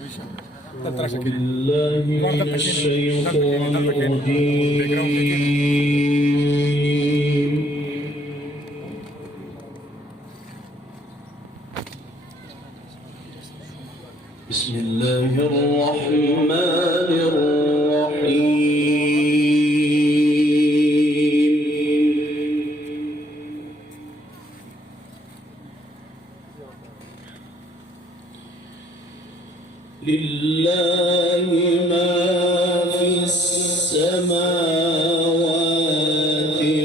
بالله من الشيطان الرجيم. بسم الله الرحمن الرحيم. لله ما في السماوات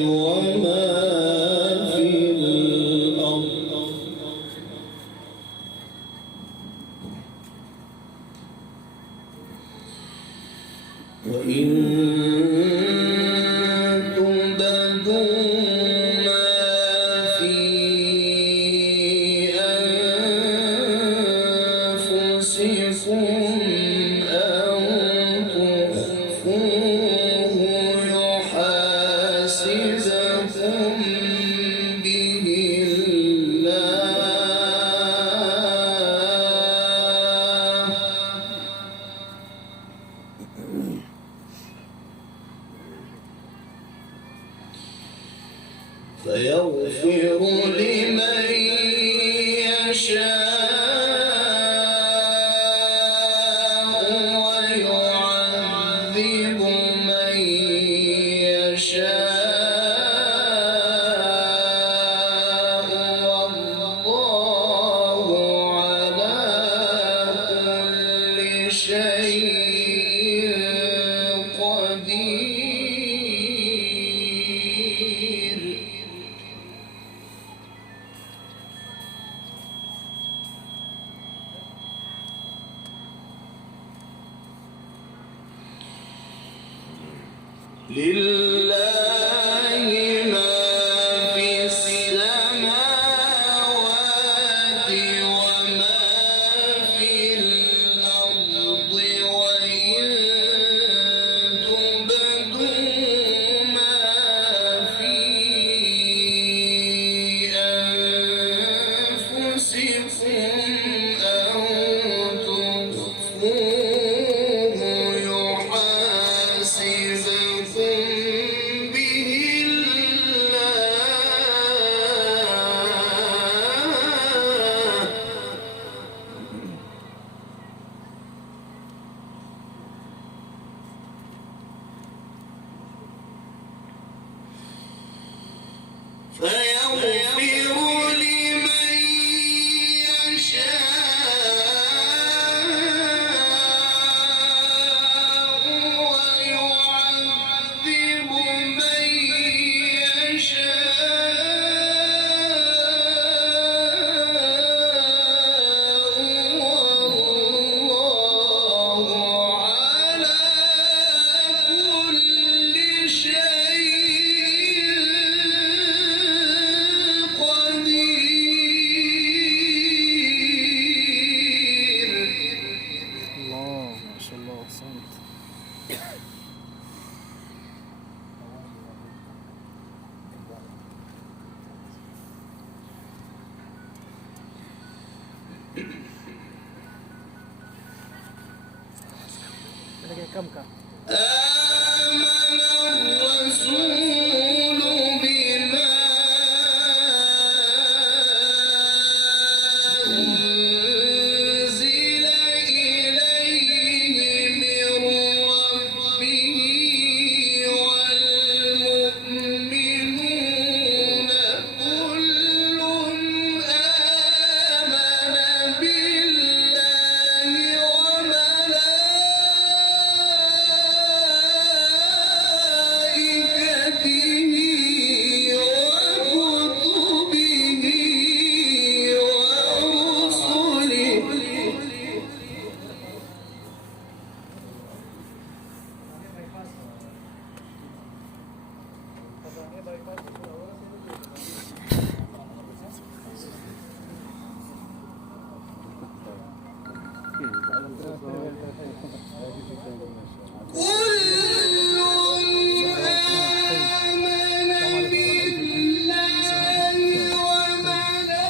وما في الأرض. وإن تبدوا ما في أنفسكم أو تخفوه يحاسبكم به الله، فيغفر لمن يشاء ويعذب من يشاء، والله على كل شيء قدير. لله ما في السماوات وما في الأرض، وإن تبدوا ما في أنفسكم أو تخفوه يحاسبكم به الله، فيغفر لمن يشاء ويعذب من يشاء، والله على كل شيء قدير. الله ما شاء الله أحسنت. آمن الرسول بما أنزل إليه من ربه والمؤمنون كل آمن بالله وملائكته وكتبه ورسله. كل آمن بالله وملائكته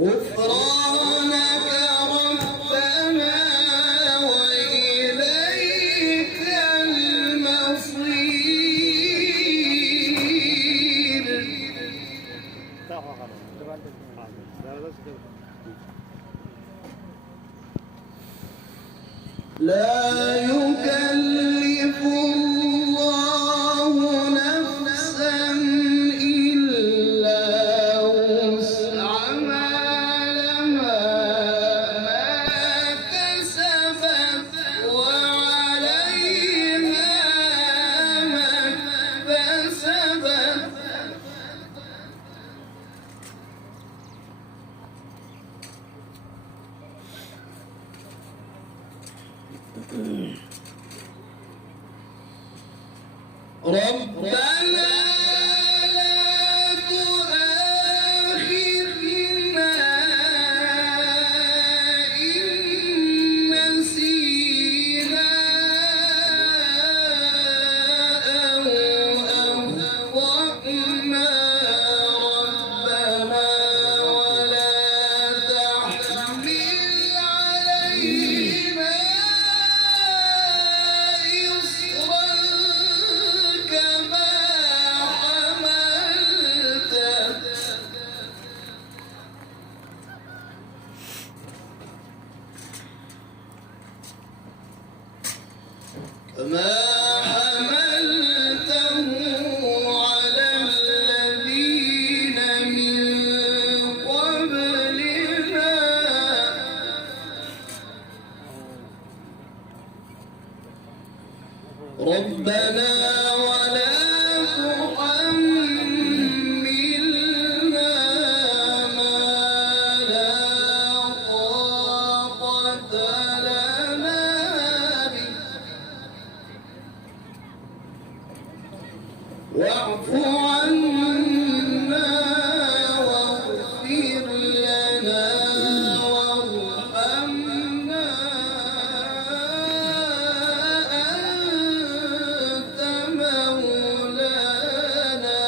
غفرانك ربنا وإليك المصير. لا يكلف الله نفسا إلا وسعها لها ما كسبت وعليها ما اكتسبت. ربنا لا تؤاخذنا إن نسينا أو أخطأنا ربنا ولا تحمل علينا إصرا كما حملته على الذين من قبلنا. ربنا ولا تحملنا ما لا طاقة لنا به واعف عنا واغفر لنا وارحمنا أنت مولانا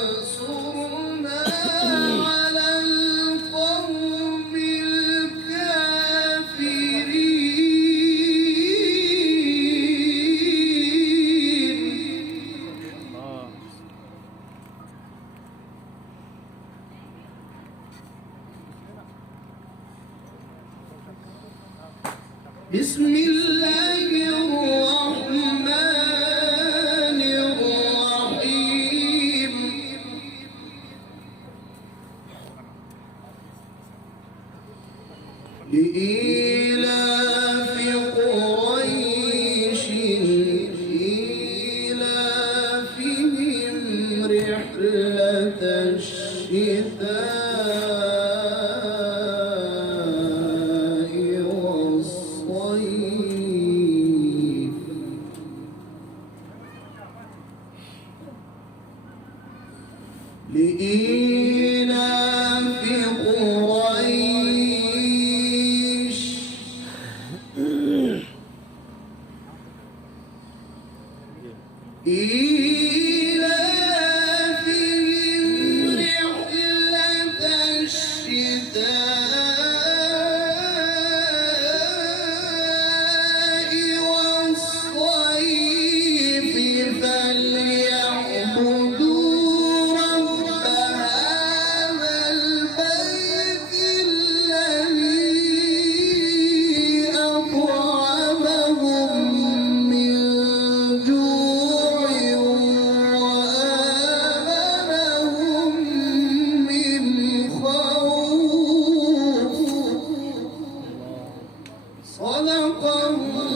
فانصرنا على القوم الكافرين. بسم الله الرحمن الرحيم. لإيلاف قريش إيلافهم رحلة الشتاء والصيف. لإيلاف قريش إيلافهم رحلة الشتاء والصيف فليعبدوا رب هذا البيت الذي أطعمهم من جوع وآمنهم من خوف. صدق الله.